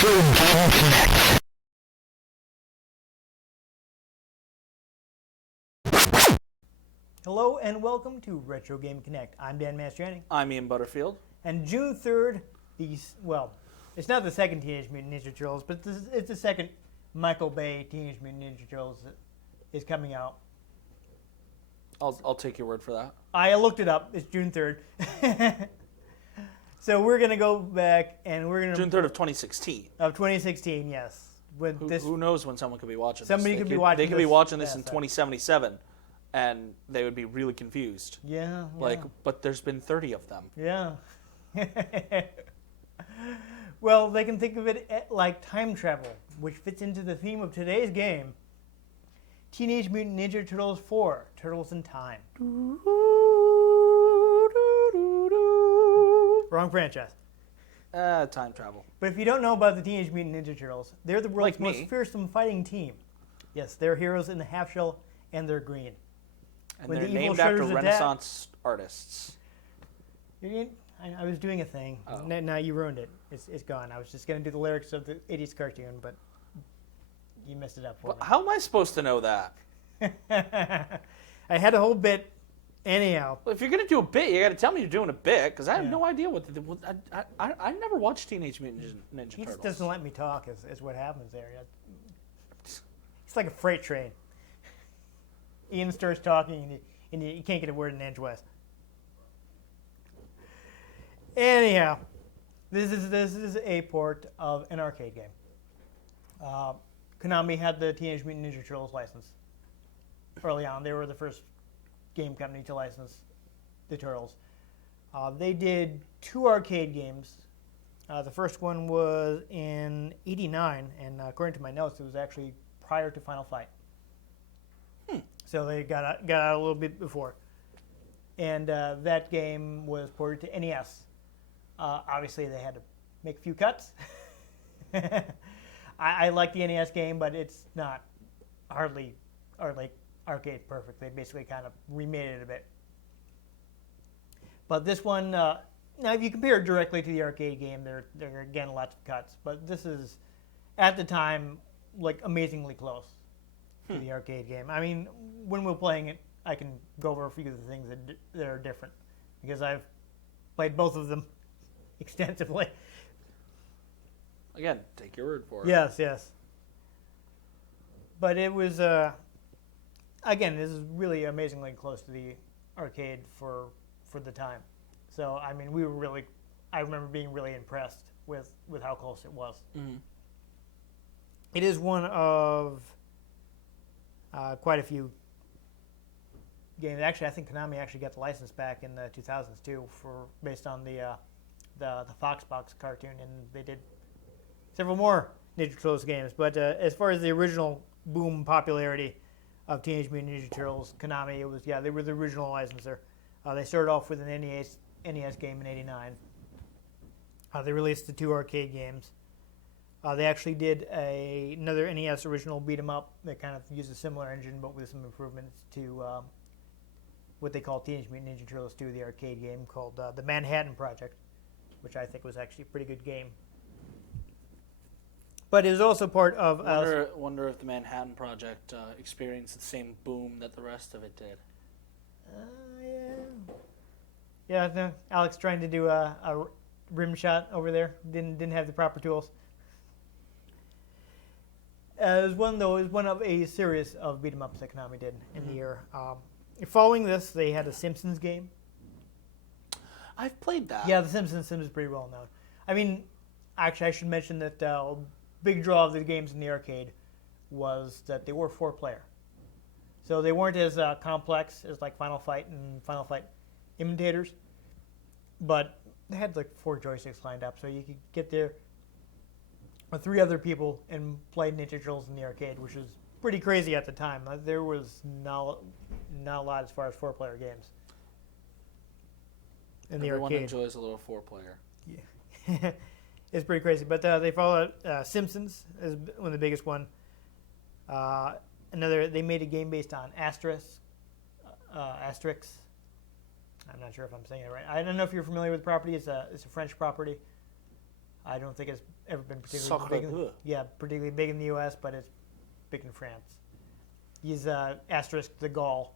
Hello and welcome to Retro Game Connect. I'm Dan Mastriani. I'm Ian Butterfield. And June 3rd, it's not the second Teenage Mutant Ninja Turtles, but it's the second Michael Bay Teenage Mutant Ninja Turtles that is coming out. I'll take your word for that. I looked it up. It's June 3rd. So we're going to go back and we're going to... June 3rd of 2016. Of 2016, yes. Who knows when someone could be watching this? Somebody could be watching this. They could be watching this in 2077, and they would be really confused. Yeah. But there's been 30 of them. Yeah. Well, they can think of it like time travel, which fits into the theme of today's game. Teenage Mutant Ninja Turtles 4, Turtles in Time. Wrong franchise. Time travel. But if you don't know about the Teenage Mutant Ninja Turtles, they're the world's most fearsome fighting team. Yes, they're heroes in the half shell, and they're green. And they're named after Renaissance artists. I was doing a thing. Oh. Now you ruined it. It's gone. I was just going to do the lyrics of the 80s cartoon, but you messed it up for me. How am I supposed to know that? I had a whole bit. Anyhow. Well, if you're going to do a bit, you got to tell me you're doing a bit, because I have no idea what I never watched Teenage Mutant Ninja Turtles. He just doesn't let me talk is what happens there. It's like a freight train. Ian starts talking, and you can't get a word in edgewise. Anyhow, this is a port of an arcade game. Konami had the Teenage Mutant Ninja Turtles license early on. They were the first game company to license the Turtles. They did 2 arcade games. The first one was in '89, and according to my notes, it was actually prior to Final Fight. So they got out a little bit before. And that game was ported to NES. Obviously, they had to make a few cuts. I like the NES game, but it's not hardly arcade perfect. They basically kind of remade it a bit. But this one, now if you compare it directly to the arcade game, there are again lots of cuts. But this is, at the time, like amazingly close to the arcade game. I mean, when we're playing it, I can go over a few of the things that are different because I've played both of them extensively. Again, take your word for it. Yes. But it was, again, this is really amazingly close to the arcade for the time. So, I mean, I remember being really impressed with how close it was. Mm-hmm. It is one of quite a few games. Actually, I think Konami actually got the license back in the 2000s too, based on the Foxbox cartoon, and they did several more Ninja Turtles games. But as far as the original boom popularity of Teenage Mutant Ninja Turtles, Konami, they were the original licensor. They started off with an NES game in '89. They released the 2 arcade games. They actually did another NES original beat 'em up that kind of used a similar engine, but with some improvements to what they call Teenage Mutant Ninja Turtles 2, the arcade game called the Manhattan Project, which I think was actually a pretty good game. But it was also part of... Wonder if the Manhattan Project experienced the same boom that the rest of it did. Yeah, no, Alex trying to do a rim shot over there. Didn't have the proper tools. It was one of a series of beat 'em ups that Konami did in the year. Following this, they had a Simpsons game. I've played that. Yeah, the Simpsons is pretty well known. I mean, actually, I should mention that big draw of the games in the arcade was that they were 4-player. So they weren't as complex as like Final Fight and Final Fight imitators, but they had like 4 joysticks lined up, so you could get there with 3 other people and play Ninja Turtles in the arcade, which was pretty crazy at the time. There was not a lot as far as 4-player games in the Everyone arcade. enjoys a little 4-player. Yeah. It's pretty crazy. But they followed Simpsons as one of the biggest one. They made a game based on Asterix. I'm not sure if I'm saying it right. I don't know if you're familiar with the property. It's a French property. I don't think it's ever been particularly Sacre big. bleu. Yeah, particularly big in the U.S., but it's big in France. He's asterisk the Gaul.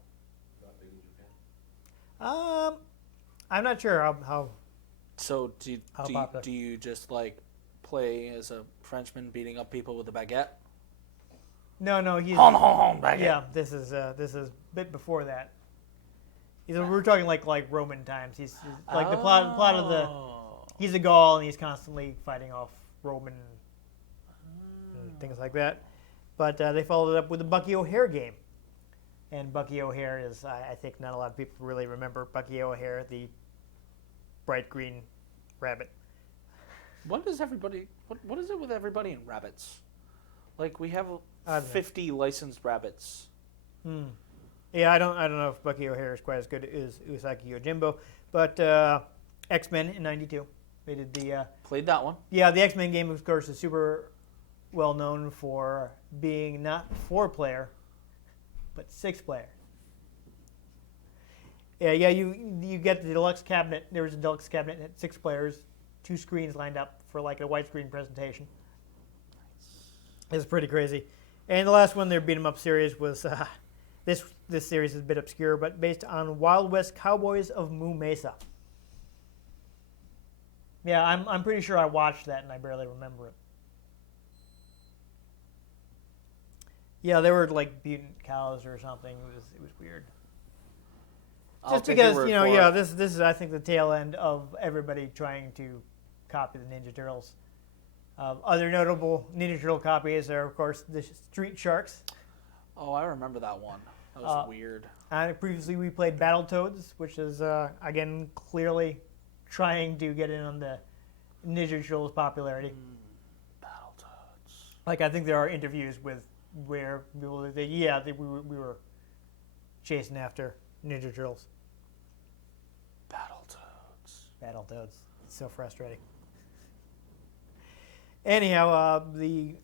Not big in Japan. I'm not sure how So How popular? do you just like play as a Frenchman beating up people with a baguette? No, he's Hon, hon, hon, baguette. yeah. This is a bit before that. We're talking like Roman times. He's like the plot of the. Oh. He's a Gaul and he's constantly fighting off Roman and things like that. But they followed it up with the Bucky O'Hare game, and Bucky O'Hare is I think not a lot of people really remember Bucky O'Hare, the bright green rabbit. What is everybody? What is it with everybody and rabbits? Like we have I don't know. 50 licensed rabbits. Yeah, I don't know if Bucky O'Hare is quite as good as Usagi Yojimbo, but X-Men in '92. They did the Played that one. the X-Men game, of course, is super well known for being not 4-player, but 6-player. Yeah, you get the deluxe cabinet. There was a deluxe cabinet that had 6 players, 2 screens lined up for like a widescreen presentation. It's pretty crazy. And the last one, their beat 'em up series was this series is a bit obscure, but based on Wild West Cowboys of Moo Mesa. Yeah, I'm pretty sure I watched that and I barely remember it. Yeah, they were like mutant cows or something. It was weird. I'll Just take your because word you know, for yeah, it. this is I think the tail end of everybody trying to copy the Ninja Turtles. Other notable Ninja Turtle copies are, of course, the Street Sharks. Oh, I remember that one. That was weird. Previously, we played Battletoads, which is again clearly trying to get in on the Ninja Turtles popularity. Battletoads. Like I think there are interviews with where people say, we were chasing after Ninja Turtles. Battletoads. It's so frustrating. Anyhow, the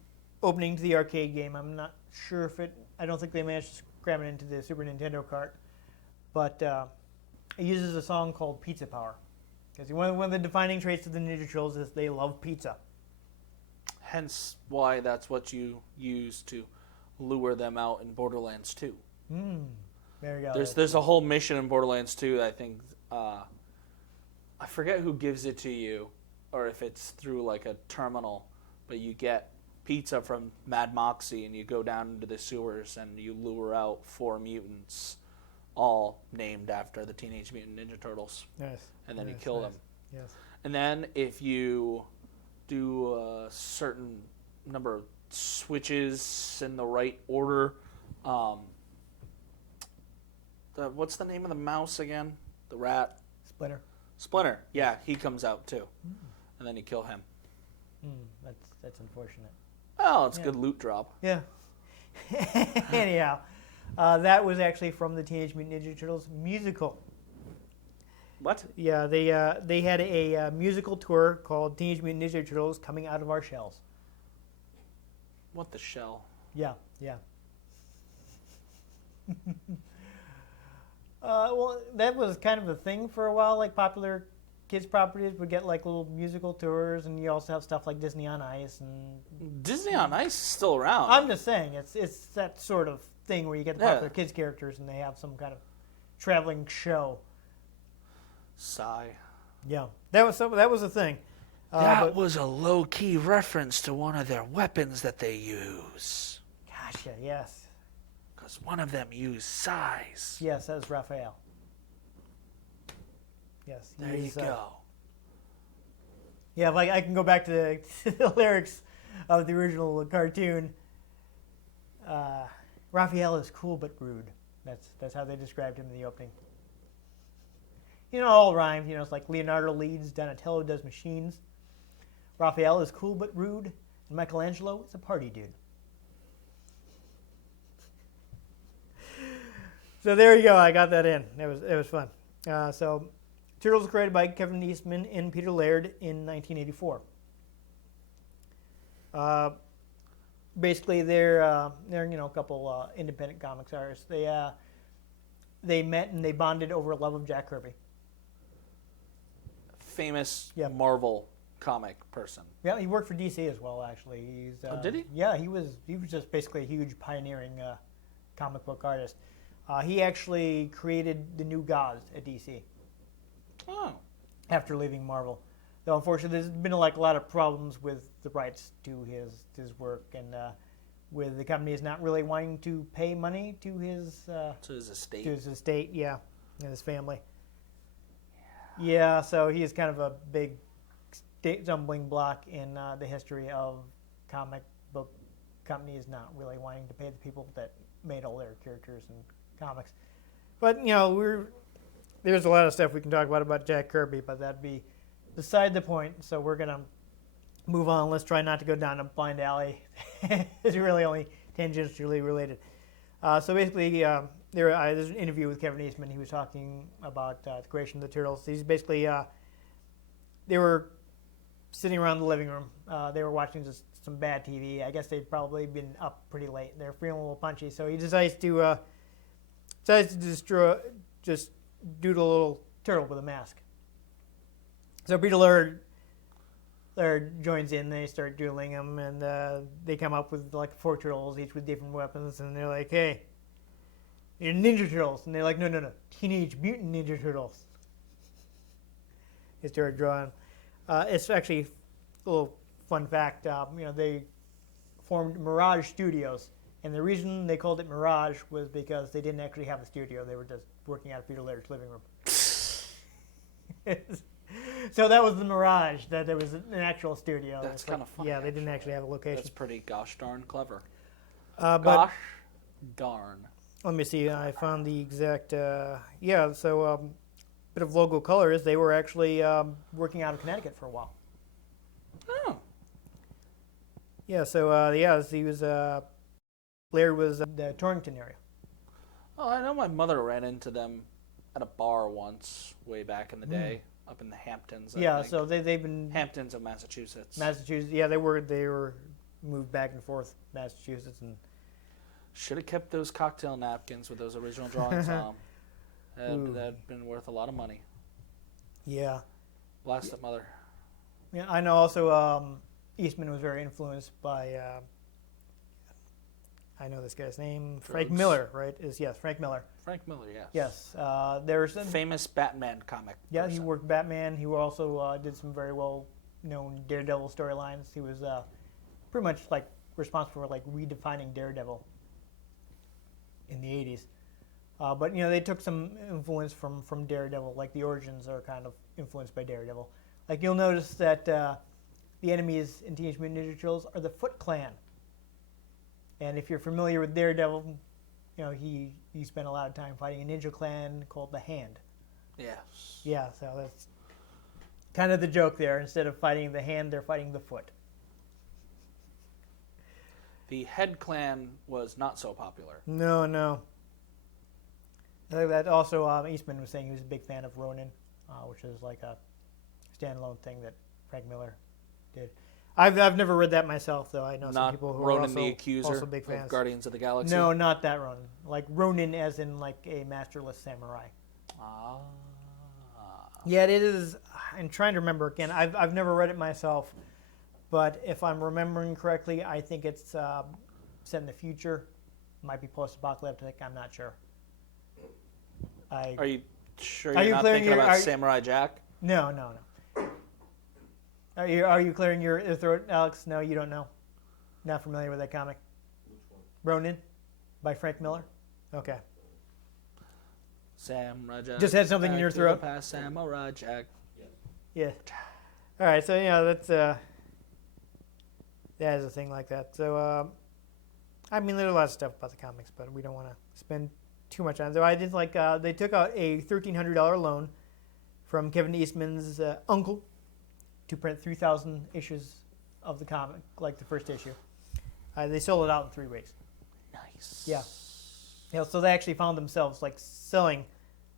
opening to the arcade game, I'm not sure if I don't think they managed to cram it into the Super Nintendo cart, but it uses a song called Pizza Power. Because one of the defining traits of the Ninja Turtles is they love pizza. Hence why that's what you use to lure them out in Borderlands 2. There you go. There's a whole mission in Borderlands 2 that I think I forget who gives it to you or if it's through like a terminal, but you get pizza from Mad Moxie and you go down into the sewers and you lure out 4 mutants, all named after the Teenage Mutant Ninja Turtles. Nice. And then you kill them. Yes. And then if you do a certain number of switches in the right order, what's the name of the mouse again? The rat? Splinter. Yeah, he comes out too. And then you kill him. That's unfortunate. Oh, it's a good loot drop. Yeah. Anyhow, that was actually from the Teenage Mutant Ninja Turtles musical. What? Yeah, they had a musical tour called Teenage Mutant Ninja Turtles Coming Out of Our Shells. What the shell? Yeah. Well, that was kind of a thing for a while. Like popular kids' properties would get like little musical tours, and you also have stuff like Disney on Ice. And Disney on Ice is still around. I'm just saying, it's that sort of thing where you get the popular kids' characters, and they have some kind of traveling show. Sigh. Yeah, that was a thing. That was a low-key reference to one of their weapons that they use. Gotcha. Yes. Because one of them used size. Yes, that was Raphael. Yes. There you go. Yeah, like I can go back to the lyrics of the original cartoon. Raphael is cool but rude. That's how they described him in the opening. You know, all rhymes. You know, it's like Leonardo leads, Donatello does machines. Raphael is cool but rude, and Michelangelo is a party dude. So there you go. I got that in. It was fun. So Turtles was created by Kevin Eastman and Peter Laird in 1984. Basically, they're a couple independent comics artists. They met and they bonded over a love of Jack Kirby. Famous Yep. Marvel comic person. Yeah, he worked for DC as well. Actually, he's. Did he? Yeah, he was just basically a huge pioneering comic book artist. He actually created the New Gods at DC Oh. after leaving Marvel. Though unfortunately, there's been like a lot of problems with the rights to his work, and with the companies not really wanting to pay money to his estate. Yeah, and his family. Yeah, so he is kind of a big stumbling block in the history of comic book companies not really wanting to pay the people that made all their characters and comics. But there's a lot of stuff we can talk about Jack Kirby, but that'd be beside the point. So we're gonna move on. Let's try not to go down a blind alley. It's really only tangentially related. So basically, there's an interview with Kevin Eastman. He was talking about the creation of the Turtles. He's basically they were sitting around the living room. They were watching some bad TV. I guess they'd probably been up pretty late. They're feeling a little punchy, so he decides to just doodle a little turtle with a mask. So Peter Laird joins in. They start doodling him, and they come up with like 4 turtles, each with different weapons. And they're like, "Hey, you're Ninja Turtles," and they're like, "No, Teenage Mutant Ninja Turtles." They start drawing. It's actually a little fun fact. They formed Mirage Studios, and the reason they called it Mirage was because they didn't actually have a studio. They were just working out of Peter Laird's living room. So that was the Mirage, that there was an actual studio. That's kind of funny. Yeah, they didn't actually have a location. That's pretty gosh darn clever. But Gosh darn. let me see. I found the exact. So bit of logo colors. They were actually working out of Connecticut for a while. Oh. Yeah. So he was. Laird was the Torrington area. Oh, I know my mother ran into them at a bar once, way back in the day, up in the Hamptons. I think. So they've been Hamptons of Massachusetts. Massachusetts. Yeah, they were moved back and forth Massachusetts, and should have kept those cocktail napkins with those original drawings on them. That'd been worth a lot of money. Yeah. Blast it, mother. Yeah, I know. Also, Eastman was very influenced by. I know this guy's name, Frank Miller, right? Frank Miller. Frank Miller, yes. Yes, there's famous Batman comic. Yeah, person. he worked Batman. He also did some very well-known Daredevil storylines. He was pretty much like responsible for like redefining Daredevil in the '80s. But they took some influence from Daredevil. Like the origins are kind of influenced by Daredevil. Like you'll notice that the enemies in Teenage Mutant Ninja Turtles are the Foot Clan. And if you're familiar with Daredevil, he spent a lot of time fighting a ninja clan called the Hand. Yes. Yeah, so that's kind of the joke there. Instead of fighting the hand, they're fighting the foot. The Head Clan was not so popular. No. That also, Eastman was saying he was a big fan of Ronin, which is like a standalone thing that Frank Miller did. I've never read that myself, though. I know some people who Ronin are the Accuser also big fans. of Guardians of the Galaxy? No, not that Ronin. Like Ronin as in like a masterless samurai. Ah. Yeah, it is. I'm trying to remember again. I've never read it myself, but if I'm remembering correctly, I think it's set in the future. Might be post-apocalyptic. I'm not sure. Are you sure Are you're you not clearing thinking your- about are- Samurai Jack? No. Are you clearing your throat, Alex? No, you don't know. Not familiar with that comic. Which one? Ronin, by Frank Miller. Okay. Samurai Jack. Just had something in back your to the throat? past, Samurai Jack. Yeah. All right. So that's that is a thing like that. So there's a lot of stuff about the comics, but we don't want to spend too much on it. So I did they took out a $1,300 loan from Kevin Eastman's uncle to print 3,000 issues of the comic, like the first issue. They sold it out in 3 weeks. Nice. Yeah. So they actually found themselves like selling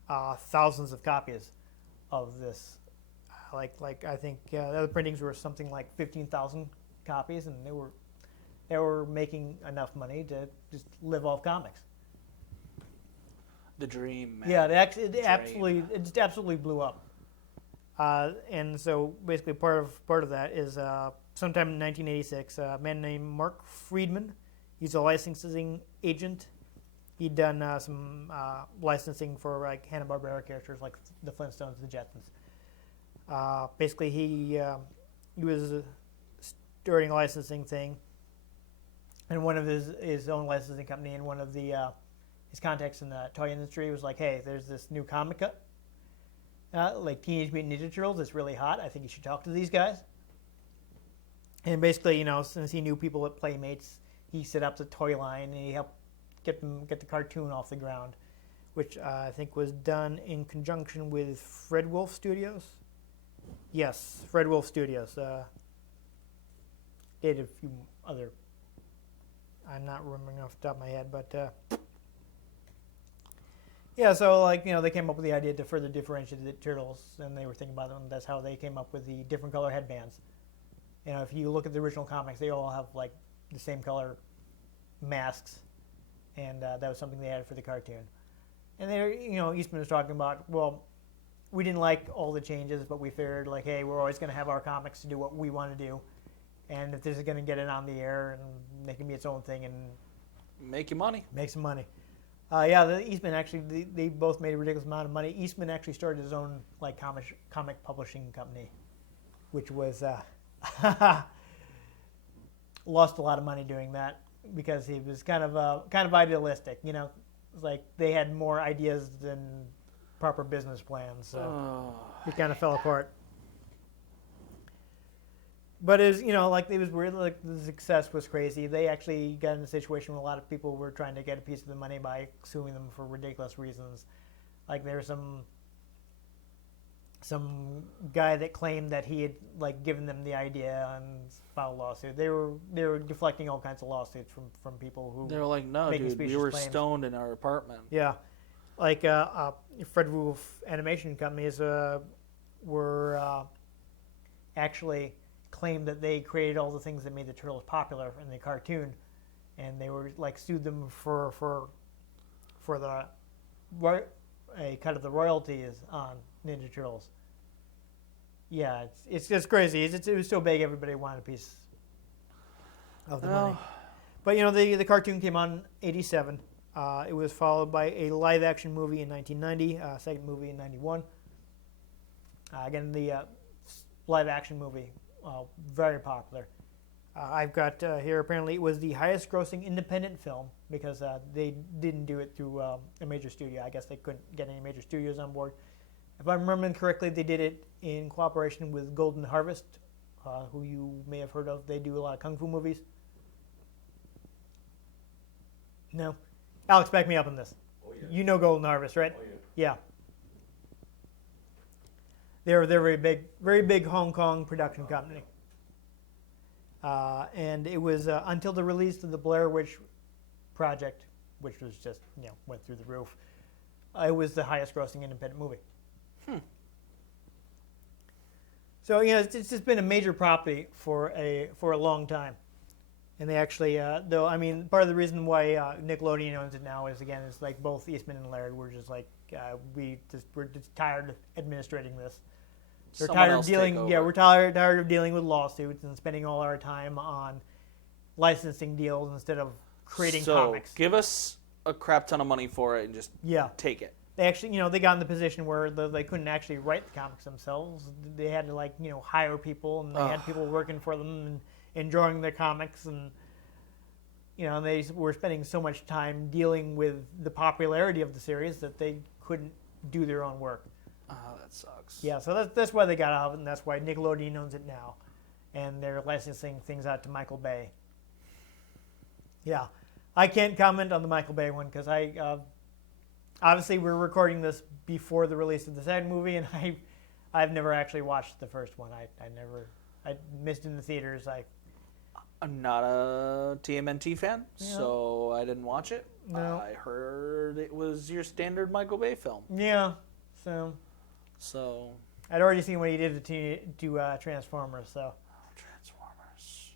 thousands of copies of this. Like I think the other printings were something like 15,000 copies, and they were making enough money to just live off comics. The dream, man. Yeah, it absolutely blew up. And so basically part of that is sometime in 1986, a man named Mark Friedman. He's a licensing agent. He'd done some licensing for like Hanna-Barbera characters like the Flintstones, the Jetsons. Basically, he was starting a licensing thing, and one of his own licensing company and one of the his contacts in the toy industry was like, "Hey, there's this new comic like Teenage Mutant Ninja Turtles. It's really hot. I think you should talk to these guys." And basically, since he knew people at Playmates, he set up the toy line and he helped get the cartoon off the ground, which I think was done in conjunction with Fred Wolf Studios. Yes, Fred Wolf Studios. They did a few other. I'm not remembering off the top of my head, but yeah. So they came up with the idea to further differentiate the turtles, and they were thinking about them. That's how they came up with the different color headbands. If you look at the original comics, they all have like the same color masks, and that was something they had for the cartoon. And Eastman was talking about, well, we didn't like all the changes, but we figured like, hey, we're always going to have our comics to do what we want to do, and if this is going to get it on the air and it can be its own thing and Make you money. make some money. The Eastman actually, they both made a ridiculous amount of money. Eastman actually started his own like comic publishing company, which was lost a lot of money doing that because he was kind of idealistic. It's like they had more ideas than proper business plans, so it kind of fell apart. But it was weird. Like the success was crazy. They actually got in a situation where a lot of people were trying to get a piece of the money by suing them for ridiculous reasons. Like there's some guy that claimed that he had like given them the idea and filed a lawsuit. They were deflecting all kinds of lawsuits from people who They were like, no, dude, we were claims. stoned in our apartment. Yeah, like Fred Wolf animation companies were actually claimed that they created all the things that made the Turtles popular in the cartoon, and they were like sued them for a cut of the royalties on Ninja Turtles. Yeah, it's just crazy. It was so big, everybody wanted a piece of the money. But the cartoon came out in '87. It was followed by a live-action movie in 1990, second movie in '91. Again, the live-action movie, very popular. I've got here, apparently it was the highest-grossing independent film because they didn't do it through a major studio. I guess they couldn't get any major studios on board. If I'm remembering correctly, they did it in cooperation with Golden Harvest, who you may have heard of. They do a lot of kung fu movies. No? Alex, back me up on this. Oh, yeah. You know Golden Harvest, right? Oh, Yeah. They're very big Hong Kong production company. And it was until the release of the Blair Witch Project, which was just went through the roof. It was the highest grossing independent movie. So it's just been a major property for a long time. And they actually, though, I mean, part of the reason why Nickelodeon owns it now is like both Eastman and Laird were just like, we're just tired of administrating this. We're tired of dealing. Yeah, we're tired of dealing with lawsuits and spending all our time on licensing deals instead of creating comics. So give us a crap ton of money for it and just take it. They actually, they got in the position where they couldn't actually write the comics themselves. They had to hire people, and they had people working for them and drawing their comics, and they were spending so much time dealing with the popularity of the series that they couldn't do their own work. Oh, that sucks. Yeah, so that's why they got out of it, and that's why Nickelodeon owns it now, and they're licensing things out to Michael Bay. Yeah, I can't comment on the Michael Bay one because obviously we're recording this before the release of the second movie, and I've never actually watched the first one. I missed it in the theaters. I'm not a TMNT fan, so I didn't watch it. No. I heard it was your standard Michael Bay film. Yeah, So I'd already seen what he did to Transformers, so Transformers.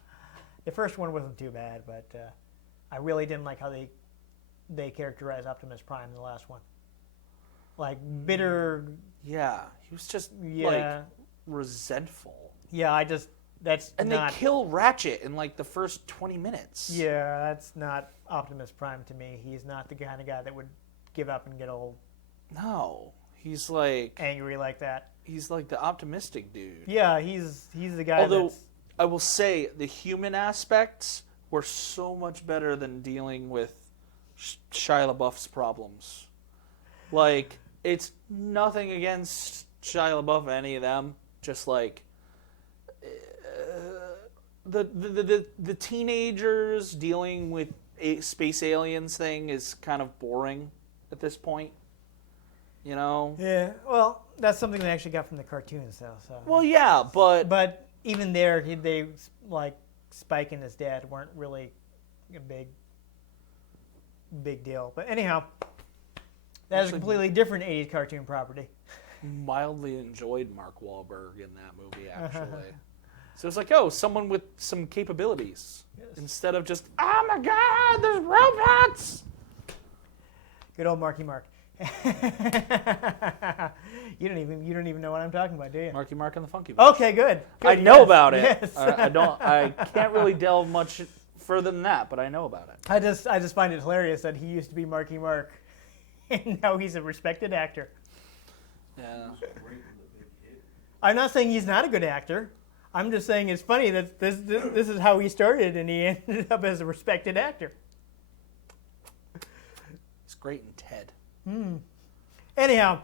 the first one wasn't too bad, but I really didn't like how they characterized Optimus Prime in the last one. like bitter. Yeah, he was just Yeah, like resentful. yeah. That's And not. they kill Ratchet in like the first 20 minutes. Yeah, that's not Optimus Prime to me. He's not the kind of guy that would give up and get all No, he's like angry like that. he's like the optimistic dude. Yeah, he's the guy. Although that's, I will say the human aspects were so much better than dealing with Shia LaBeouf's problems. Like, it's nothing against Shia LaBeouf, any of them. Just like the teenagers dealing with a space aliens thing is kind of boring at this point. You know? yeah. Well, that's something they actually got from the cartoons, though. So. Well, yeah, But even there, they like Spike and his dad weren't really a big deal. But anyhow, that is a Actually- completely different '80s cartoon property. mildly enjoyed Mark Wahlberg in that movie, actually. So it's like, oh, someone with some capabilities. Yes. Instead of just, oh my god, there's robots! Good old Marky Mark. You don't even know what I'm talking about, do you? Marky Mark and the Funky Bunch. Okay, good. I Good, know yes, about it. Yes. I can't really delve much further than that, but I know about it. I just find it hilarious that he used to be Marky Mark, and now he's a respected actor. Yeah. Great in the big hit. I'm not saying he's not a good actor. I'm just saying it's funny that this is how he started, and he ended up as a respected actor. He's great in Ted. Anyhow,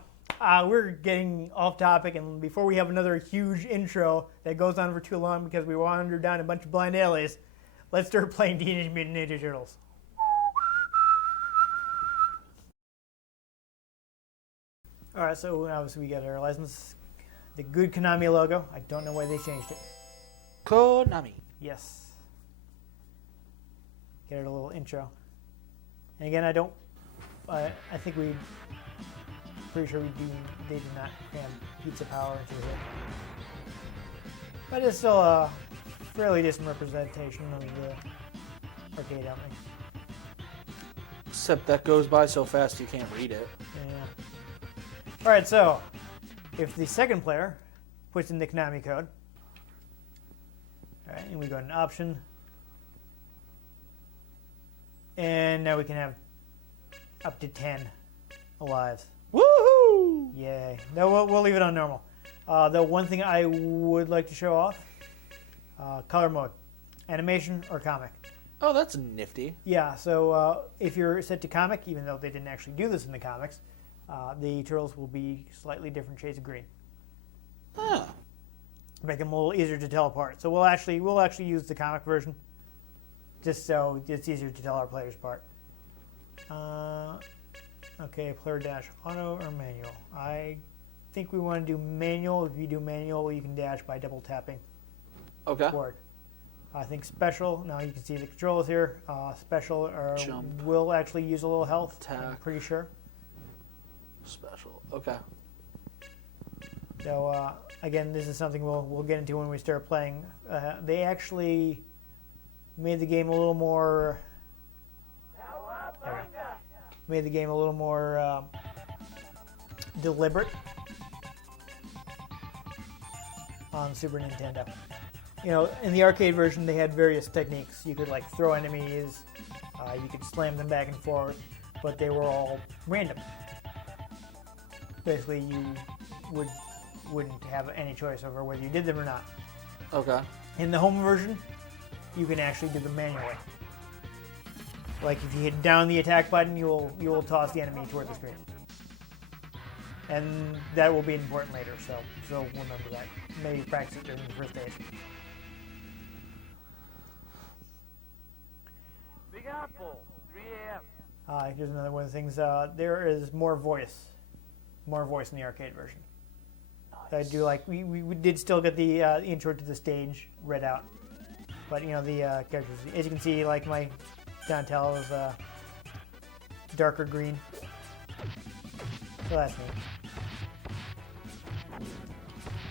we're getting off topic, and before we have another huge intro that goes on for too long because we wandered down a bunch of blind alleys, let's start playing Teenage Mutant Ninja Turtles. All right, so obviously we got our license, the good Konami logo. I don't know why they changed it. Konami. Yes. Get it a little intro. And again, I think pretty sure they did not cram Pizza Power into it. But it's still a fairly decent representation of the arcade outing. Except that goes by so fast you can't read it. Yeah. All right, so if the second player puts in the Konami code, all right, and we go to option, and now we can have up to 10 alive. Woohoo! Yay. No, we'll leave it on normal. The one thing I would like to show off, color mode, animation or comic. Oh, that's nifty. Yeah, so if you're set to comic, even though they didn't actually do this in the comics, the turtles will be slightly different shades of green. Huh. Make them a little easier to tell apart. So we'll actually use the comic version, just so it's easier to tell our players apart. Okay, player dash auto or manual. I think we want to do manual. If you do manual, you can dash by double tapping Okay. forward. I think special. Now you can see the controls here. Special Jump. will actually use a little health. I'm Attack. pretty sure. Special. Okay. So again, this is something we'll get into when we start playing. They actually made the game a little more. Made the game a little more deliberate on Super Nintendo. You know, in the arcade version, they had various techniques. You could like throw enemies, you could slam them back and forth, but they were all random. Basically, you wouldn't have any choice over whether you did them or not. Okay. In the home version, you can actually do them manually. Like if you hit down the attack button, you will toss the enemy toward the screen, and that will be important later. So remember that. Maybe practice it during the first stage. Big Apple, 3 a.m. Here's another one of the things. There is more voice in the arcade version. I do like we did still get the intro to the stage read out, but you know the characters. As you can see, like my Donatello is darker green. So that's neat.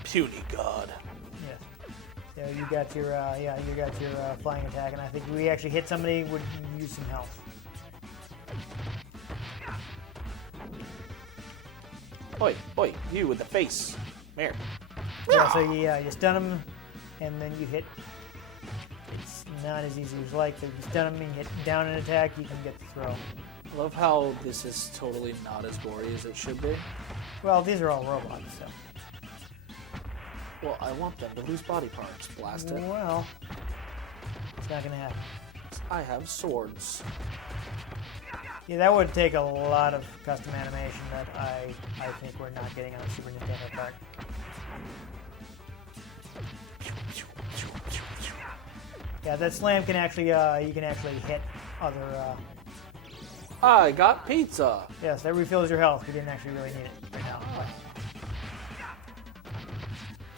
Puny God. Yes. So you got your flying attack, and I think we actually hit somebody would use some health. Oi, oi, you with the face. Here. Yeah, so you stun him, and then you hit. It's not as easy as like. If you stun him and you hit down an attack, you can get the throw. I love how this is totally not as gory as it should be. Well, these are all robots, so. Well, I want them to lose body parts. Blast it. Well, it's not gonna happen. I have swords. Yeah, that would take a lot of custom animation that I think we're not getting on the Super Nintendo part. Yeah, that slam can actually you can actually hit other. I got pizza. Yes, that refills your health. We didn't actually really need it right now.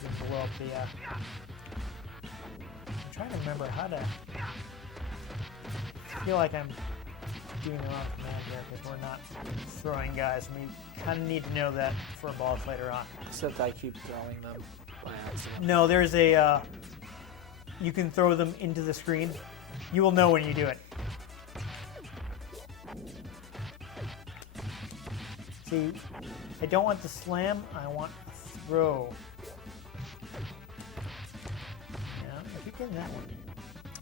Just blow up the. I'm trying to remember how to. I feel like I'm doing the wrong command here because we're not throwing guys. We kind of need to know that for a boss later on. Except I keep throwing them by accident. No, there's a. You can throw them into the screen. You will know when you do it. See, I don't want the slam. I want a throw. Yeah, I keep getting that one.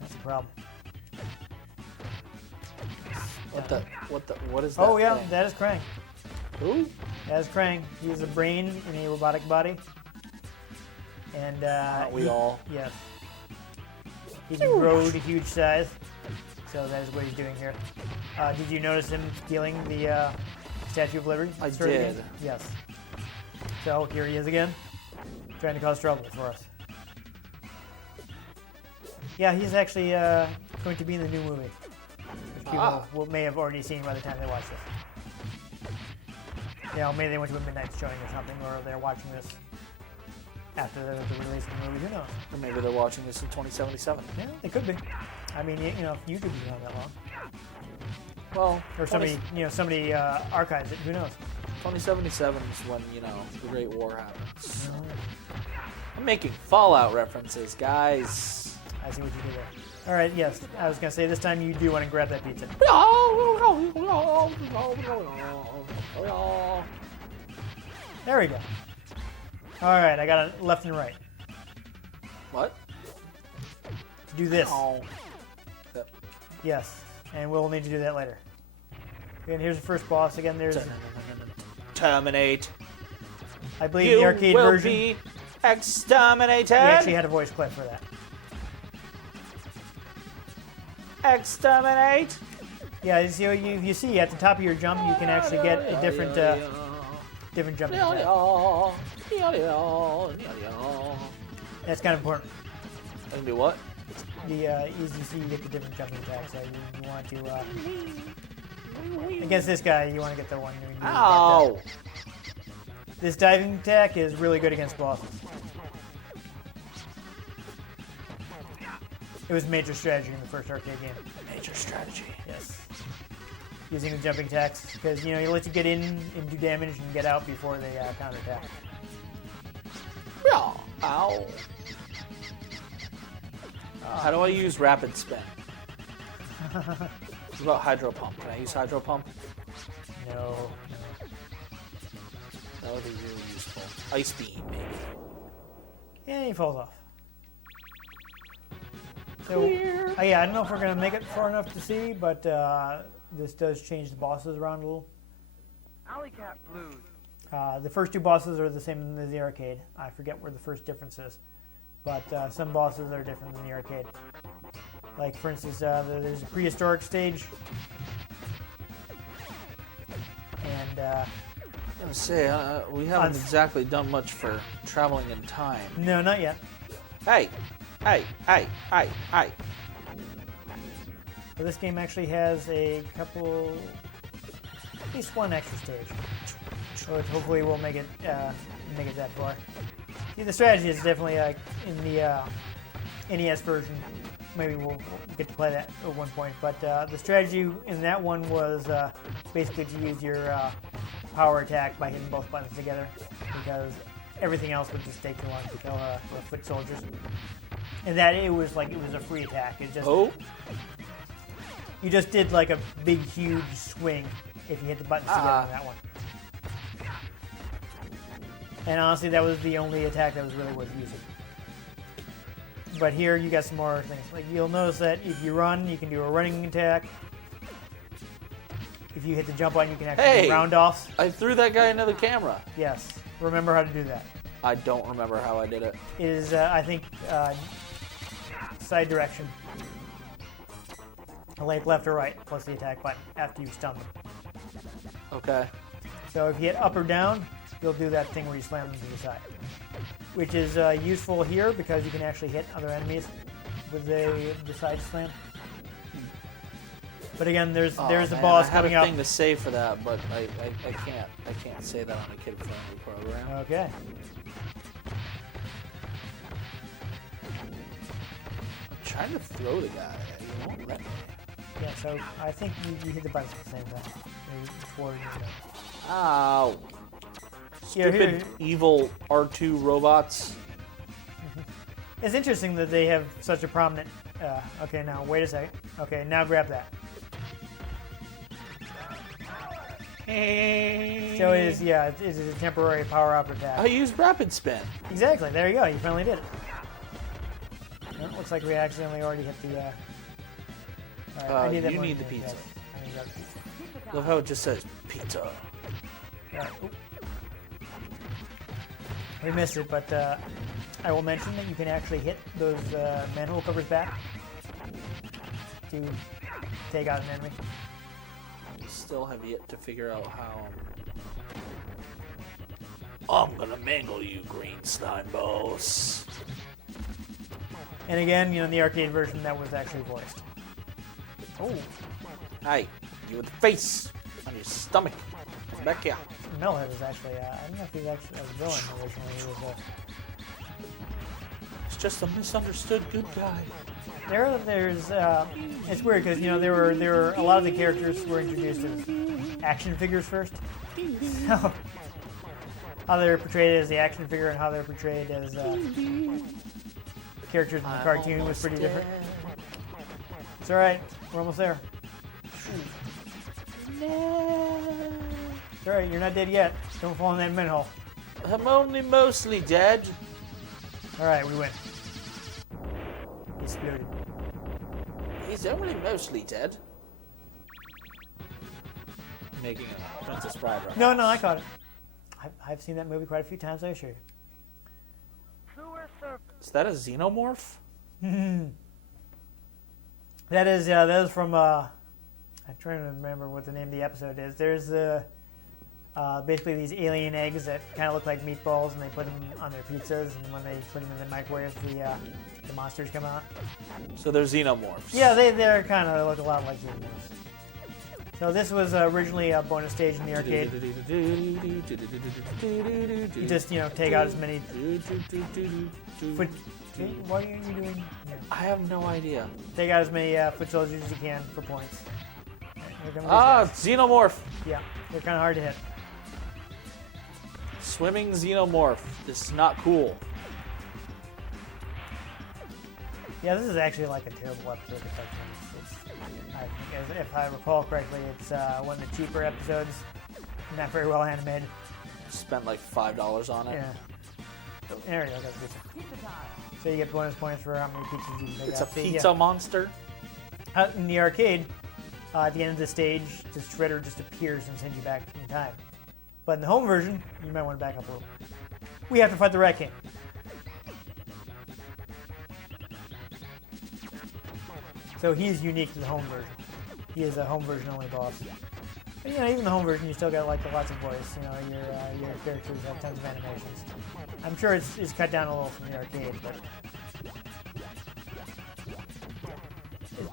That's the problem. What is that? Oh yeah, thing? that is Krang. Who? That is Krang. He's a brain in a robotic body. And Aren't we all? Yes. He can grow to huge size. So that is what he's doing here. Did you notice him stealing the Statue of Liberty? I Start of the did. game? Yes. So here he is again, trying to cause trouble for us. Yeah, he's actually going to be in the new movie, which people may have already seen by the time they watch this. You know, maybe they went to a midnight showing or something, or they're watching this after the release of the movie. Who knows? Or maybe they're watching this in 2077. Yeah, they could be. I mean, you know, if YouTube's not that long, Well, or somebody archives it. Who knows? 2077 is when, the Great War happens. I'm making Fallout references, guys. I see what you did there. All right, yes. I was gonna say this time you do want to grab that pizza. There we go. All right, I got it left and right. What? Do this. Oh. Yes, and we'll need to do that later. And here's the first boss. Again, there's, Terminate. I believe, You the arcade will version. be exterminated. We actually had a voice clip for that. Exterminate. Yeah, so you see at the top of your jump, you can actually get a different jumping attack. That's kind of important. And do what? Easy see you get the different jumping attacks. So you want to against this guy, you want to get the one. Ow! This diving attack is really good against bosses. It was major strategy in the first arcade game. Major strategy. Yes. Using the jumping attacks, because it lets you get in and do damage and get out before they counterattack. Ow. How do I use rapid spin? What about hydro pump? Can I use hydro pump? No. That would be really useful. Ice beam, maybe. Yeah, he falls off. So, yeah, I don't know if we're going to make it far enough to see, but this does change the bosses around a little. Alley Cat Blues. The first two bosses are the same as the arcade. I forget where the first difference is. But some bosses are different than the arcade. Like, for instance, there's a prehistoric stage. And, I was say, we haven't exactly done much for traveling in time. no, not yet. Hey! But this game actually has a couple, at least one extra stage. Which hopefully we'll make it that far. See, the strategy is definitely in the NES version. Maybe we'll get to play that at one point. But the strategy in that one was basically to use your power attack by hitting both buttons together, because everything else would just take too long to kill foot soldiers. And that it was a free attack. It just you just did like a big huge swing if you hit the buttons together on that one. And honestly, that was the only attack that was really worth using. But here you got some more things. Like you'll notice that if you run, you can do a running attack. If you hit the jump button, you can actually do round offs. I threw that guy into the camera. Yes. Remember how to do that. I don't remember how I did it. It is, I think, side direction. Like left or right, plus the attack button after you've stunned them. Okay. So if you hit up or down, you'll do that thing where you slam them to the side. Which is useful here because you can actually hit other enemies with the side slam. But again, there's the boss coming up. I have a thing to say for that, but I can't say that on a kid-friendly program. Okay. I'm trying to throw the guy. You won't let me. Yeah, so I think you hit the buttons at the same time. Maybe toward, Ow. Here, Stupid, evil R2 robots. It's interesting that they have such a prominent... okay, now, wait a second. Okay, now grab that. So it is, yeah, it is a temporary power-up attack. I used rapid spin. Exactly, there you go, you finally did it. Well, looks like we accidentally already hit the... I need that you one. need the pizza. Yes, I need that. Love how it just says pizza. Oop. We missed it, but I will mention that you can actually hit those manhole covers back to take out an enemy. Still have yet to figure out how. I'm gonna mangle you, green slime balls. And again, in the arcade version, that was actually voiced. Oh, Hey, you with the face on your stomach. Back here. Melhead was actually, I don't know if he was actually a villain originally. He was It's just a misunderstood good guy. there's it's weird because there were a lot of the characters were introduced as action figures first. So how they're portrayed as the action figure and how they're portrayed as characters in the cartoon was pretty different. It's all right, we're almost there. It's all right, you're not dead yet. Don't fall in that manhole. I'm only mostly dead. All right, we win. He exploded. He's only mostly dead. Making a Princess Bride reference. No, I caught it. I've seen that movie quite a few times, I assure you. Sewer surface. Is that a xenomorph? That is from. I'm trying to remember what the name of the episode is. There's basically these alien eggs that kind of look like meatballs, and they put them on their pizzas, and when they put them in the microwave, the monsters come out. So they're xenomorphs. Yeah, they're kind of look a lot like xenomorphs. So this was originally a bonus stage in the arcade. You just take out as many. What are you doing? Yeah. I have no idea. Take out as many foot soldiers as you can for points. Here come these Ah, guys. xenomorph. Yeah, they're kind of hard to hit. Swimming xenomorph. This is not cool. Yeah, this is actually like a terrible episode of cartoons. I think, if I recall correctly, it's one of the cheaper episodes. Not very well animated. Spent like $5 on it. Yeah. There you go. That's good. So you get bonus points for how many pizzas you can pick It's up. a So, pizza monster. In the arcade, at the end of the stage, the shredder just appears and sends you back in time. But in the home version, you might want to back up a little. We have to fight the Rat King. So he's unique to the home version. He is a home version only boss. But even the home version, you still got like lots of voice. Your characters have tons of animations. I'm sure it's cut down a little from the arcade, but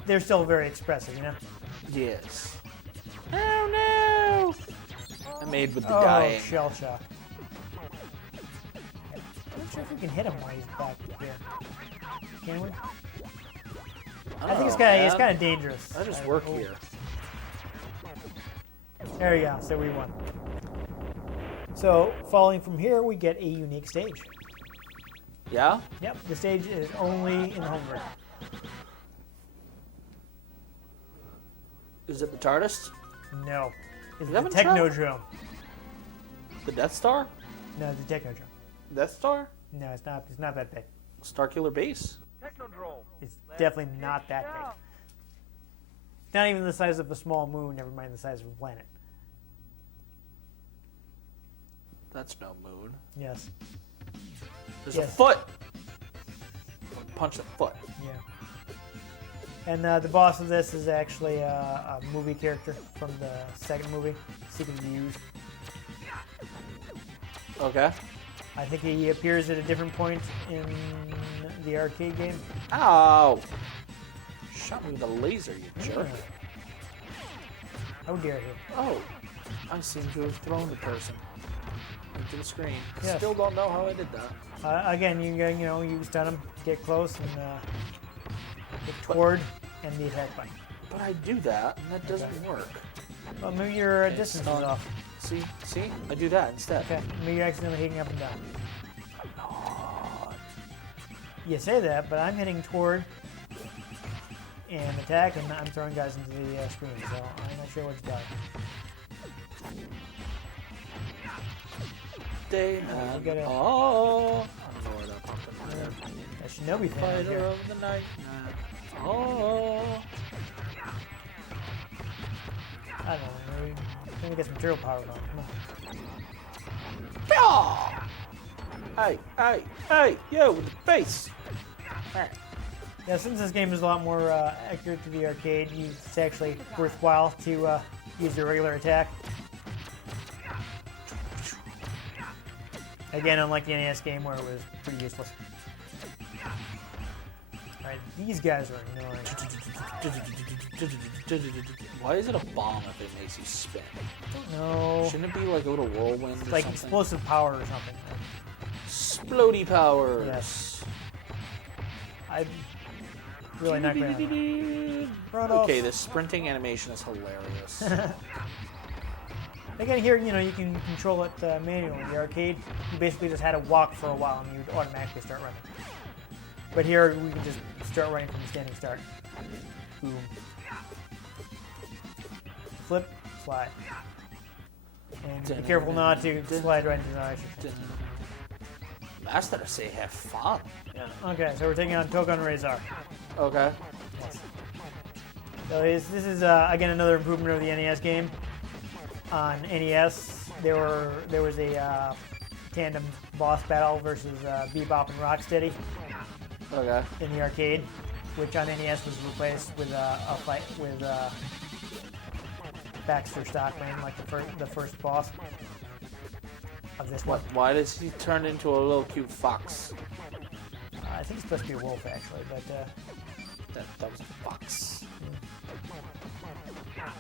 they're still very expressive, Yes. Oh no! I made with the dying. Shell shock. I'm not sure if we can hit him while he's back here. Can we? I think it's kind of dangerous. I just work here. There you go. So we won. So following from here, we get a unique stage. Yeah? Yep, the stage is only in the home version. Is it the TARDIS? No, it's Is the that in trouble? Technodrome. The Death Star? No, the Technodrome. Death Star? No, it's not. It's not that big. Starkiller Base? Technodrome. It's definitely not that big. It's not even the size of a small moon. Never mind the size of a planet. That's no moon. Yes. There's a Yes. foot! Punch the foot. Yeah. And the boss of this is actually a movie character from the second movie, Secret of the Used. Okay. I think he appears at a different point in the arcade game. Ow! Shot me with a laser, you jerk. How dare you? Oh, I seem to have thrown the person into the screen. Yes. Still don't know how I did that. Again, you stun him, get close, and hit toward, and the attack button. But I do that, and that doesn't work. Well, maybe your Okay, distance stun. is off. See? I do that instead. Okay, maybe you're accidentally hitting up and down. Oh, You say that, but I'm hitting toward and attack, and I'm throwing guys into the screen, so I'm not sure what's done. day, You man. gotta- Oh, I don't know where that popped in my head. That Shinobi thing right Fighter here. of the night, man. Oh. I don't know, maybe get some turtle power going. Come on. Hey, yo, with the face. Alright. Yeah, since this game is a lot more accurate to the arcade, it's actually worthwhile to use your regular attack. Again, unlike the NES game where it was pretty useless. Alright, these guys are annoying. Why is it a bomb if it makes you spin? No. Shouldn't it be like a little whirlwind It's or like something? explosive power or something. Explodey powers. Yes. I'm really not great. Run off. Okay, this sprinting animation is hilarious. Again, here, you can control it manually. In the arcade, you basically just had to walk for a while and you'd automatically start running. But here, we can just start running from the standing start. Boom. Flip, slide. And be careful not to slide right into the ice. Master say have fun. Okay, so we're taking on Togon Razor. Okay. So this is again another improvement of the NES game. On NES, there was a tandem boss battle versus Bebop and Rocksteady Okay. in the arcade, which on NES was replaced with a fight with Baxter Stockman, like the first boss of this one. Why does he turn into a little cute fox? I think it's supposed to be a wolf actually, but That was a fox.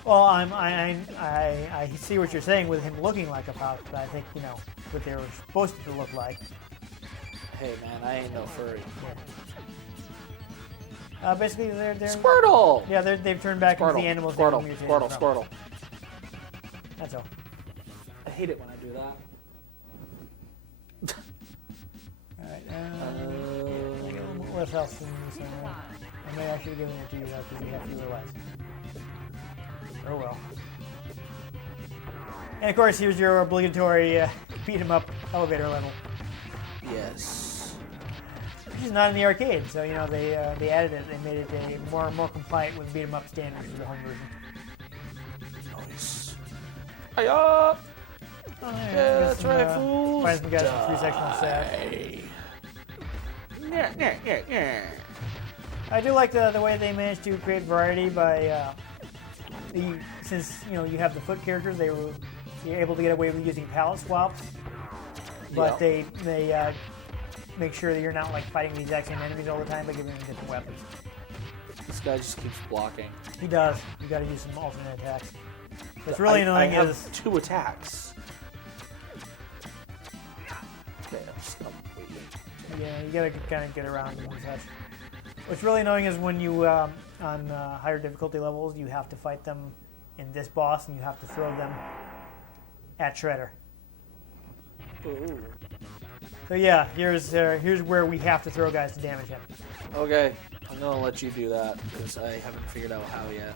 well, I see what you're saying with him looking like a fox, but I think what they were supposed to look like. Hey man, I ain't no furry. Basically, they're Squirtle! yeah they've turned back into the animals. they were mutated from. Squirtle. That's all. I hate it when I do that. All right. What else in this one? I may actually give it to you because you have to realize. Oh well. And of course, here's your obligatory beat 'em up elevator level, Yes. which is not in the arcade. So they added it. They made it a more compliant with beat 'em up standards for the home version. Nice. Hi-ya! Oh, Yeah, that's right, fools. Find some guys from 3-sectional set. Yeah. I do like the way they managed to create variety by since you have the foot characters, you're able to get away with using palette swaps, but Yeah. they make sure that you're not like fighting the exact same enemies all the time by giving them different weapons. This guy just keeps blocking. He does. You got to use some alternate attacks. What's really annoying I have is 2 attacks. Okay, I'm stuck. yeah, you got to kind of get around them and such. What's really annoying is when you on higher difficulty levels, you have to fight them in this boss, and you have to throw them at Shredder. Ooh. So yeah, here's where we have to throw guys to damage him. Okay, I'm gonna let you do that because I haven't figured out how yet.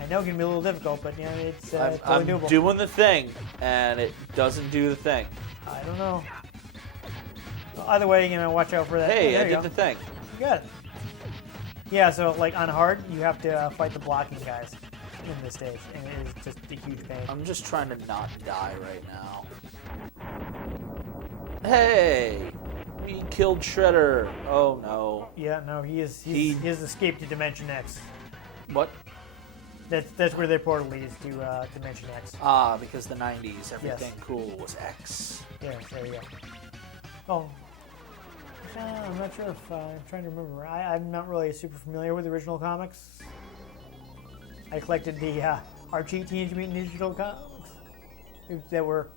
I know it can be a little difficult, but it's I'm totally doable. doing the thing, and it doesn't do the thing. I don't know. Either way, watch out for that. Hey, there I you did go. the thing. You got it. Yeah, so like on hard, you have to fight the blocking guys in this stage, and it is just a huge pain. I'm just trying to not die right now. Hey, we killed Shredder. Oh no. Yeah, no, he has escaped to Dimension X. What? That's where their portal leads to Dimension X. Ah, because the 90s, everything cool was X. Yeah, there you go. Oh, I'm not sure if I'm trying to remember. I'm not really super familiar with the original comics. I collected the Archie Teenage Mutant Ninja Turtle comics that were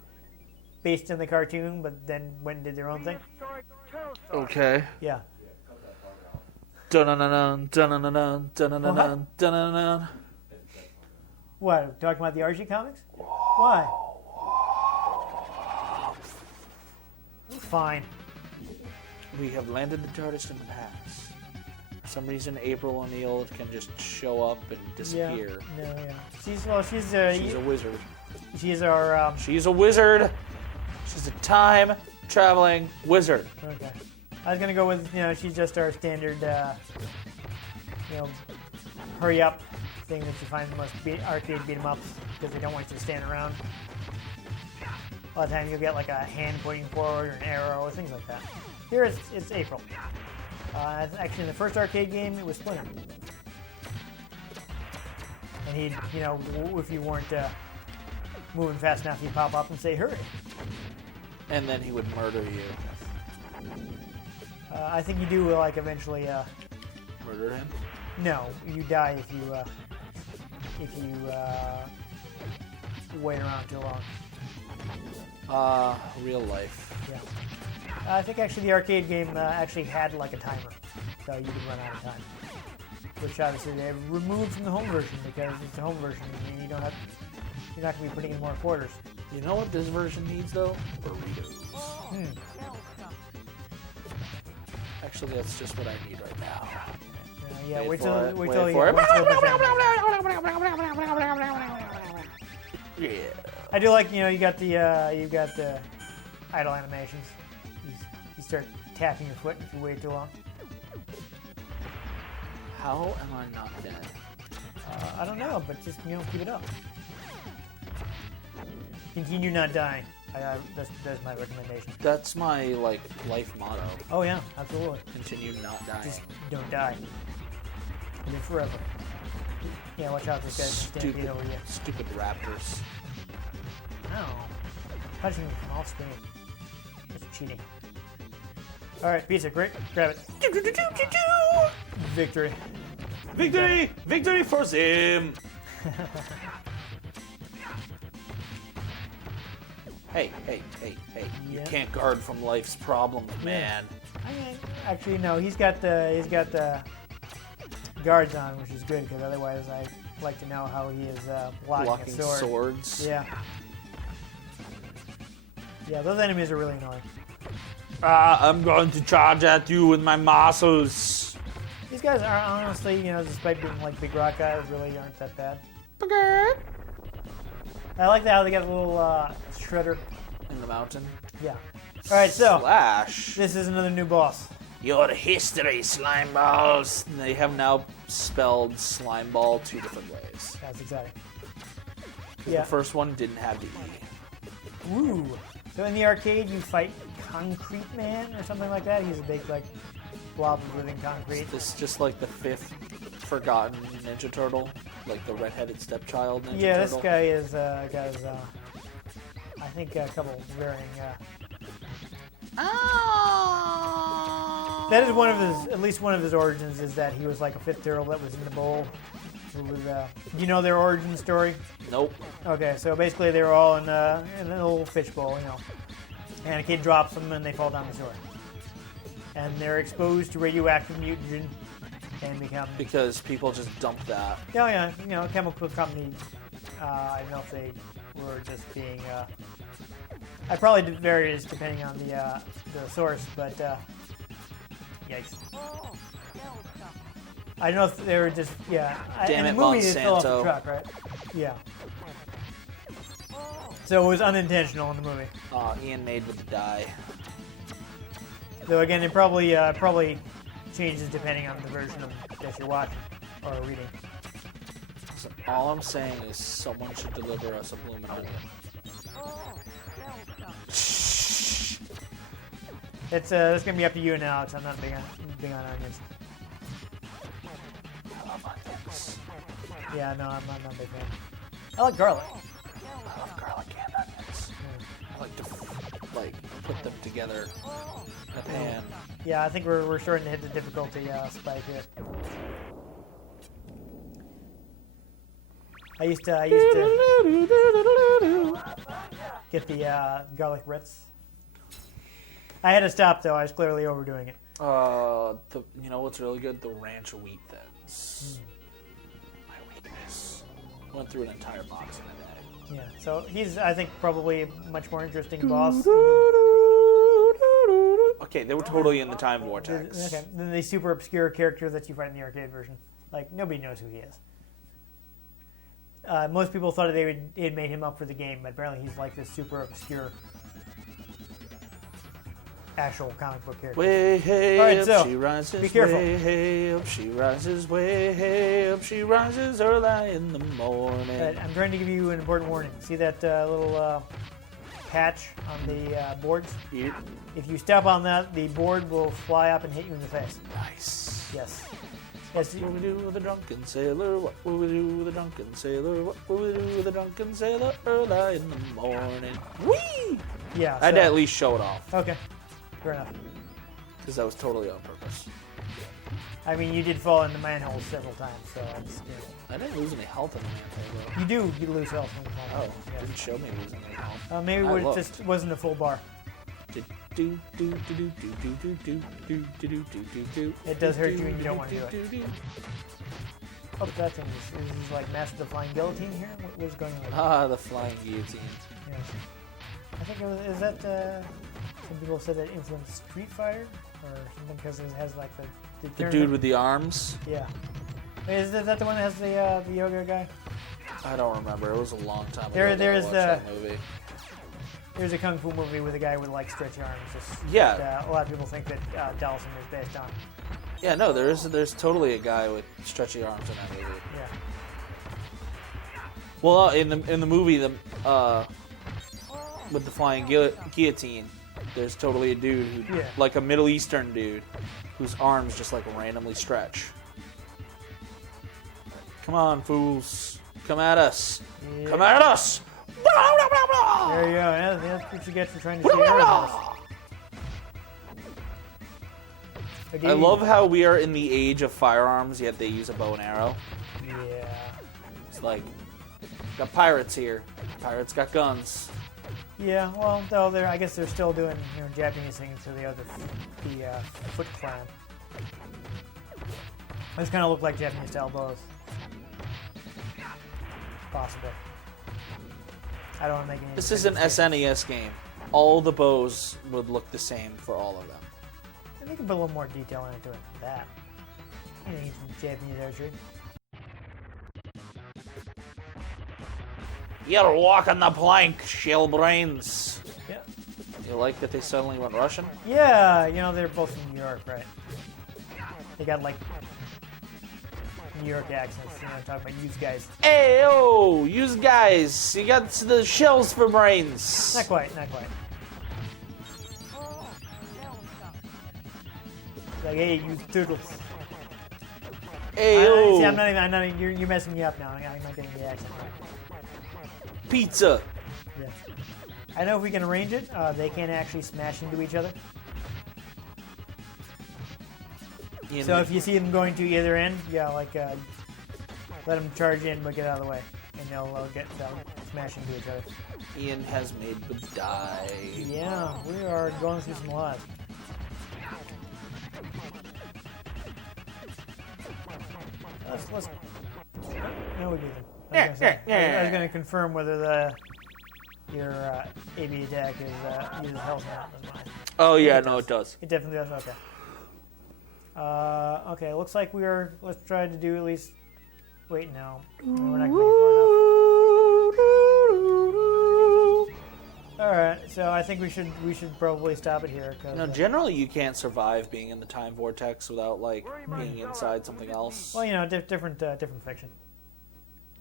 based on the cartoon, but then went and did their own thing. Prehistoric turtle star. Okay. Yeah. Dun-dun-dun-dun, dun-dun-dun-dun, dun-dun-dun-dun, dun-dun-dun. What? Talking about the Archie comics? Why? Fine. We have landed the TARDIS in the past. For some reason, April O'Neil can just show up and disappear. Yeah. No, yeah. She's She's a wizard. she's our She's a wizard. She's a time-traveling wizard. okay. I was gonna go with she's just our standard hurry up thing that you find in most arcade beat 'em ups because they don't want you to stand around. A lot of times you'll get like a hand pointing forward or an arrow or things like that. Here it's April. Actually, in the first arcade game, it was Splinter. And he'd, if you weren't moving fast enough, he'd pop up and say, hurry. And then he would murder you. I think you do, eventually, Murder him? no, you die if you wait around too long. Real life. Yeah. I think actually the arcade game actually had like a timer, so you could run out of time. Which obviously they removed from the home version because it's the home version and you're not going to be putting in more quarters. You know what this version needs, though? Burritos. Actually, that's just what I need right now. Yeah, Wait wait for till it, wait wait till you for it. wait till the Yeah. I do like you got the idle animations. You start tapping your foot if you wait too long. How am I not dead? I don't know, but just keep it up. Continue not dying. That's my recommendation. That's my life motto. Oh yeah, absolutely. Continue not dying. Just don't die. Live forever. Yeah, watch out, this guy's stampede Stupid, over you. stupid raptors. No. Punching from off screen. That's cheating. Alright, pizza, great. Grab it. Victory. Victory! Victory for Zim! Hey. You Yeah. can't guard from life's problems, man. Actually, no, he's got the guards on, which is good, because otherwise I'd like to know how he is blocking a sword. swords. Yeah. Yeah, those enemies are really annoying. I'm going to charge at you with my muscles. These guys are honestly, despite being like big rock guys, really aren't that bad. I like how they got a little shredder. In the mountain. Yeah. All right, so Slash. this is another new boss. Your history, slime balls. They have now spelled slime ball 2 different ways. That's exciting. 'Cause Yeah. the first one didn't have the E. Ooh. So in the arcade, you fight Concrete Man or something like that. He's a big blob of living concrete. This is just like the 5th forgotten Ninja Turtle, like the redheaded stepchild Ninja Yeah, Turtle. this guy is I think a couple varying. That is one of his, at least one of his origins, is that he was like a 5th turtle that was in the bowl. Who was, you know their origin story? Nope. Okay, so basically they were all in an little fishbowl, and a kid drops them and they fall down the shore. And they're exposed to radioactive mutagen and become. Because people just dump that. Oh yeah, a chemical company. I don't know if they were just being. I probably did varies depending on the source, but yikes. I don't know if they were just Damn in it, the movie they fell off the Monsanto. truck, right? Yeah. So it was unintentional in the movie. Ian made with the die. Though again, it probably changes depending on the version of that you're watching or reading. So all I'm saying is someone should deliver us a bloomin' onion. That's gonna be up to you and Alex. I'm not big on onions. I love onions. Yeah, no, I'm not a big fan. I like garlic. I love garlic and onions. I like to put them together in a pan. Yeah, I think we're starting to hit the difficulty spike here. I used to get the garlic Ritz. I had to stop though. I was clearly overdoing it. You know what's really good? The ranch wheat thins. My weakness. Went through an entire box in a day. Yeah, so he's I think probably a much more interesting boss. Okay, they were totally in the time vortex. Okay, then the super obscure character that you fight in the arcade version. Like nobody knows who he is. Most people thought they had made him up for the game, but apparently he's like this super obscure actual comic book character. Way hey All right, up, so, she rises. be careful. Way hey up, she rises. Way hey up, she rises early in the morning. But I'm trying to give you an important warning. See that little patch on the boards? Yep. If you step on that, the board will fly up and hit you in the face. Nice. Yes. Yes. What will we do with a drunken sailor? What will we do with a drunken sailor? What will we do with a drunken sailor early in the morning? Whee! Yeah. I had so- to at least show it off Okay. Fair enough. because that was totally on purpose. I mean, you did fall into manholes several times, so it's, I didn't lose any health in the manhole you do lose health when you fall. though. Oh, didn't show me losing any health. Maybe I it looked. just wasn't a full bar. It It does hurt you and you don't want to do it. Oh, that thing is like Master the Flying Guillotine here? What's going on? Ah, the flying guillotine. Yeah. I think it was, is that, some people said that influenced Street Fighter or something because it has like the The tournament. dude with the arms? Yeah. Wait, is that the one that has the yoga guy? I don't remember. It was a long time ago. There- that I there's watched the- that movie. There's a kung fu movie with a guy with like stretchy arms. Yeah. That, a lot of people think that Dawson is based on. Yeah, no, there's totally a guy with stretchy arms in that movie. Yeah. Well, in the movie, with the flying guillotine, there's totally a dude who, Yeah. like a Middle Eastern dude, whose arms just like randomly stretch. Come on, fools! Come at us! Yeah. Come at us! There you go. Yeah, that's what you get for trying to see everything. I love how we are in the age of firearms, yet they use a bow and arrow. Yeah. It's like, got pirates here. Pirates got guns. Yeah. Well, though I guess they're still doing Japanese things to the Foot Clan. Those kind of look like Japanese style bows. Possibly. I don't want to make any. This is an mistakes. SNES game. All the bows would look the same for all of them. I think you can put a little more detail into it than that. I think it's Japanese archery. You're walking the plank, shell brains. Yeah. You like that they suddenly went Russian? Yeah, they're both from New York, right? They got like New York accents. Talking about use guys. Hey, yo, use guys. You got the shells for brains. Not quite, not quite. Like, hey, you turtles. Hey, See, yo, I'm not even, you're messing me up now. I'm not getting the accent right. pizza. Yeah. I know if we can arrange it, they can't actually smash into each other. So if you see them going to either end, let them charge in, but get out of the way, and they'll smash into each other. Ian has made the die. Yeah, we are going through some lives. Let's. No, we didn't. I was going to confirm whether your AB attack uses health or not. Oh yeah, no, it does. It definitely does. Okay. Okay, looks like let's try to do at least... Wait, no. We're not going to make it far enough. Alright, so I think we should probably stop it here. Cause, Generally you can't survive being in the time vortex without, like, being inside something else. well, different fiction.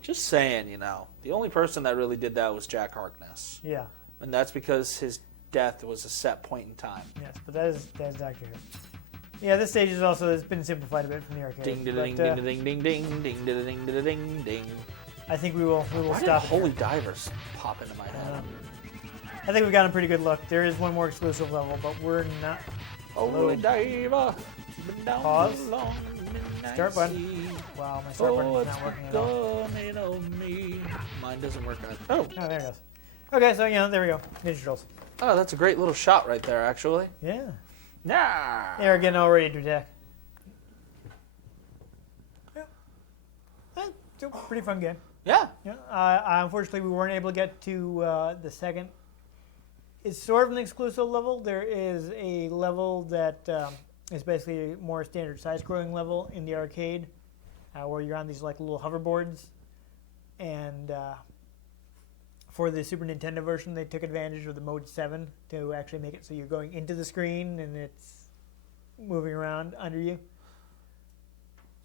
Just saying, The only person that really did that was Jack Harkness. Yeah. And that's because his death was a set point in time. Yes, but that is Dr. Who. Yeah, this stage has been simplified a bit from the arcade. Ding ding ding ding ding ding ding ding ding ding ding ding. I think we will Why did stop. Holy Divers pop into my head? I think we've gotten a pretty good look. There is one more exclusive level, but we're not. Holy Diver. Been down Pause. too long in the midnight Start button. sea. Wow, my start button is What's not working at all. becoming of me? Mine doesn't work either. Oh, Oh, there it goes. Okay, so there we go. Ninja Turtles. oh, that's a great little shot right there, actually. Yeah. Yeah. They're getting all ready to attack. Yeah. It's a pretty fun game. Yeah. Yeah. Unfortunately, we weren't able to get to the second. It's sort of an exclusive level. There is a level that is basically a more standard side-scrolling level in the arcade, where you're on these like little hoverboards, and for the Super Nintendo version, they took advantage of the Mode 7 to actually make it so you're going into the screen and it's moving around under you.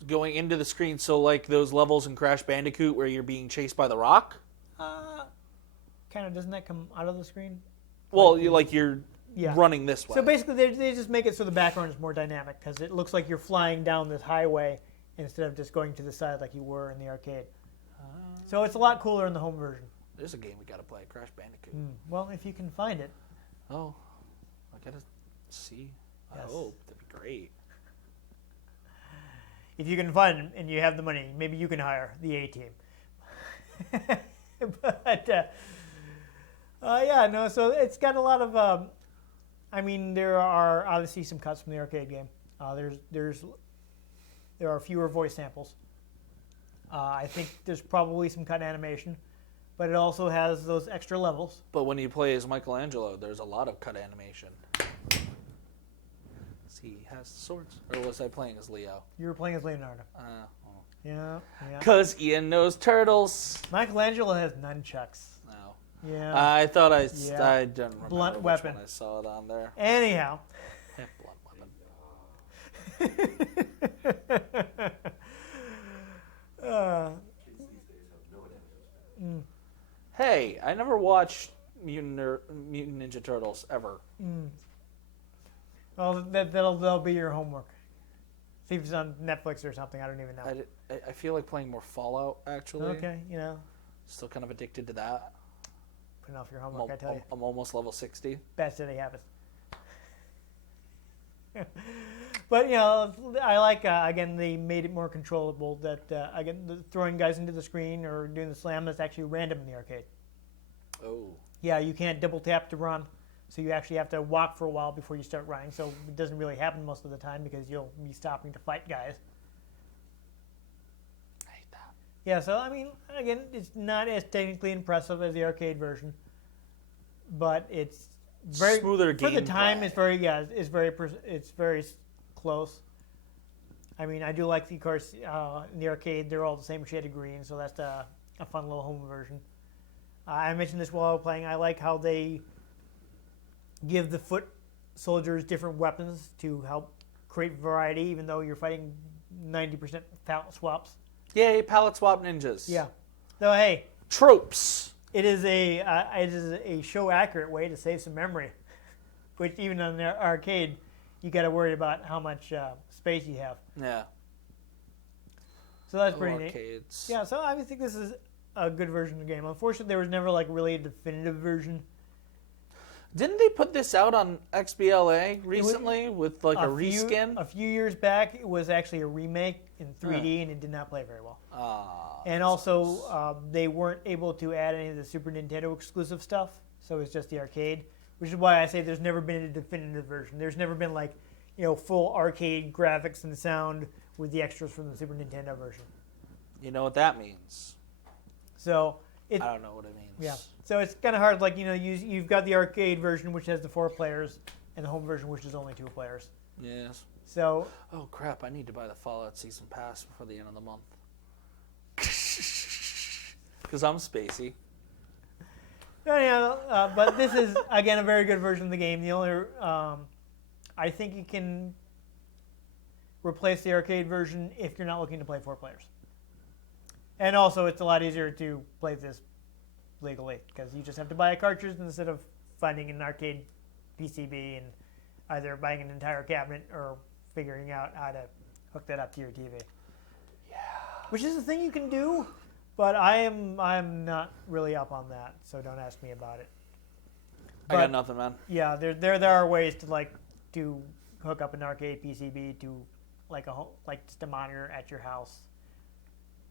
Going into the screen, so like those levels in Crash Bandicoot where you're being chased by the rock? Kind of, doesn't that come out of the screen? Well, you're Yeah. running this way. So basically, they just make it so the background is more dynamic because it looks like you're flying down this highway instead of just going to the side like you were in the arcade. So it's a lot cooler in the home version. There's a game we gotta play, Crash Bandicoot. Well, if you can find it. Oh, I gotta see. Yes. I hope. That'd be great. If you can find it and you have the money, maybe you can hire the A-Team. But, so it's got a lot of, there are obviously some cuts from the arcade game. There are fewer voice samples. I think there's probably some cut animation, but it also has those extra levels. But when you play as Michelangelo, there's a lot of cut animation. He has swords. Or was I playing as Leo? You were playing as Leonardo. Yeah. Because Ian knows turtles. Michelangelo has nunchucks. No. Yeah. I thought I Yeah. don't remember Blunt which weapon. one I saw it on there. Anyhow. Yeah, blunt weapon. Hey, I never watched Mutant Ninja Turtles ever. Well, that'll be your homework. See if it's on Netflix or something. I don't even know. I feel like playing more Fallout, actually. Okay, Still kind of addicted to that. put off your homework. I tell you, I'm almost level 60. bad city happens. But I like again they made it more controllable. That again throwing guys into the screen or doing the slam is actually random in the arcade. Oh. Yeah, you can't double tap to run, so you actually have to walk for a while before you start running. So it doesn't really happen most of the time because you'll be stopping to fight guys. I hate that. Yeah, so again, it's not as technically impressive as the arcade version, but it's very smoother for the time. gameplay. It's very close. I do like the course in the arcade. They're all the same shade of green, so that's a fun little home version. I mentioned this while I was playing. I like how they give the foot soldiers different weapons to help create variety, even though you're fighting 90% palette swaps. Yay, palette swap ninjas. Yeah. So hey, Tropes. it is a show accurate way to save some memory, which even on the arcade, you got to worry about how much space you have. Yeah. So that's pretty neat. Arcades. Yeah. So I think this is a good version of the game. Unfortunately, there was never like really a definitive version. Didn't they put this out on XBLA recently with like a reskin? A few years back, it was actually a remake in 3D, and it did not play very well. And also, they weren't able to add any of the Super Nintendo exclusive stuff, so it's just the arcade, which is why I say there's never been a definitive version. There's never been like, full arcade graphics and sound with the extras from the Super Nintendo version. You know what that means? So I don't know what it means. Yeah. So it's kind of hard. Like you've got the arcade version, which has the 4 players, and the home version, which is only 2 players. Yes. So Oh crap! I need to buy the Fallout Season Pass before the end of the month. Because I'm spacey. anyhow, but this is again a very good version of the game. The only I think you can replace the arcade version if you're not looking to play 4 players. And also, it's a lot easier to play this legally because you just have to buy a cartridge instead of finding an arcade PCB and either buying an entire cabinet or figuring out how to hook that up to your TV. Yeah. Which is a thing you can do, but I'm not really up on that, so don't ask me about it. I got But, nothing, man. yeah, there are ways to hook up an arcade PCB to like just a monitor at your house.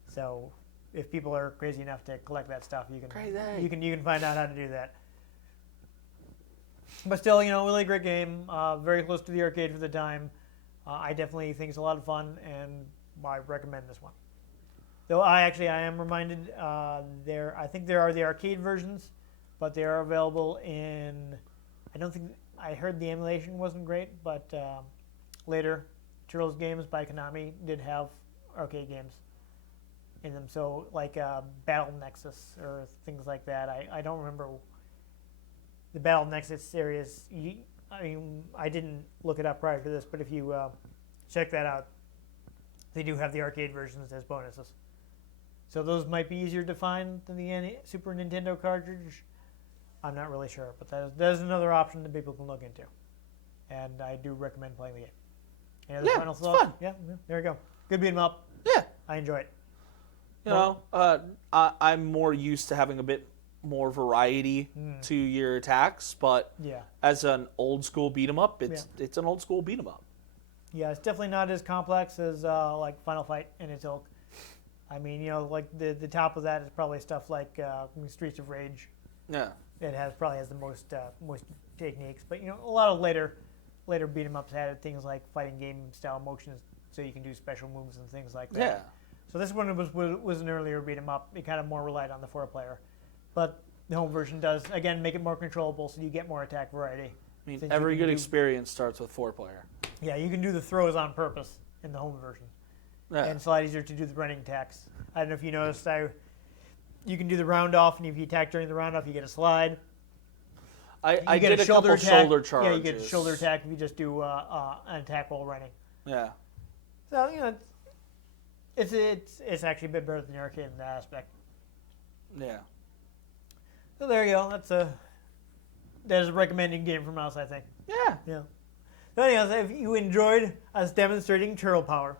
So if people are crazy enough to collect that stuff, you can find out how to do that. But still, really great game. Very close to the arcade for the time. I definitely think it's a lot of fun, and I recommend this one. Though I am reminded I think there are the arcade versions, but they are available in. I heard the emulation wasn't great, but later, Turtles Games by Konami did have arcade games in them. So like Battle Nexus or things like that. I don't remember the Battle Nexus series. I didn't look it up prior to this, but if you check that out, they do have the arcade versions as bonuses. So those might be easier to find than the Super Nintendo cartridge. I'm not really sure, but that is another option that people can look into. And I do recommend playing the game. Any other final thoughts? Fun. Yeah, there we go. Good beat 'em up. Yeah. I enjoy it. I'm more used to having a bit more variety to your attacks, but Yeah. as an old school beat 'em up, it's an old school beat 'em up. Yeah, it's definitely not as complex as like Final Fight and its ilk. I mean, like the top of that is probably stuff like Streets of Rage. Yeah. It probably has the most techniques, but a lot of later beat 'em ups added things like fighting game style motions, so you can do special moves and things like that. Yeah. So this one was an earlier beat 'em up. It kind of more relied on the 4-player, but the home version does again make it more controllable, so you get more attack variety. I mean, Since every you can good do- experience starts with 4-player. Yeah, you can do the throws on purpose in the home version. Yeah. And it's a lot easier to do the running attacks. I don't know if you noticed, you can do the round off, and if you attack during the round off, you get a slide. I get did a couple attack. shoulder charges. Yeah, you get a shoulder attack if you just do an attack while running. Yeah. So it's actually a bit better than the arcade in that aspect. Yeah. So there you go. That is a recommended game from us, I think. Yeah. Yeah. So anyways, if you enjoyed us demonstrating Turtle Power,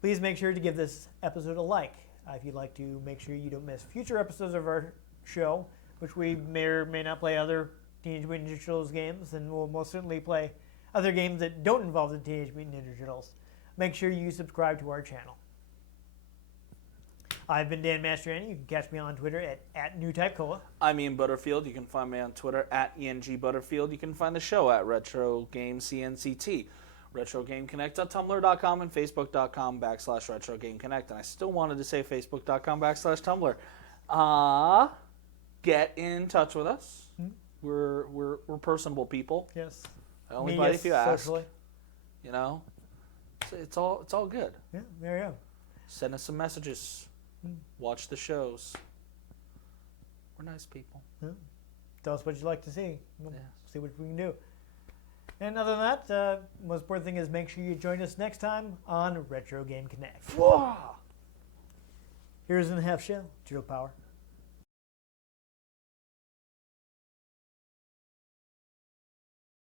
please make sure to give this episode a like. If you'd like to make sure you don't miss future episodes of our show, which we may or may not play other Teenage Mutant Ninja Turtles games, and we'll most certainly play other games that don't involve the Teenage Mutant Ninja Turtles. Make sure you subscribe to our channel. I've been Dan Mastriani. You can catch me on Twitter at NewTypeCola. I'm Ian Butterfield. You can find me on Twitter at ENG Butterfield. You can find the show at RetroGameCNCT. RetroGameConnect.tumblr.com and Facebook.com/RetroGameConnect. And I still wanted to say Facebook.com/Tumblr. Get in touch with us. We're personable people. Yes. I only Me, bite yes, if you ask. socially. It's all good. Yeah, there you go. Send us some messages. Watch the shows. We're nice people. Yeah. Tell us what you'd like to see. We'll Yes. see what we can do. And other than that, the most important thing is make sure you join us next time on Retro Game Connect. Whoa! Here's in the half shell, Turtle Power.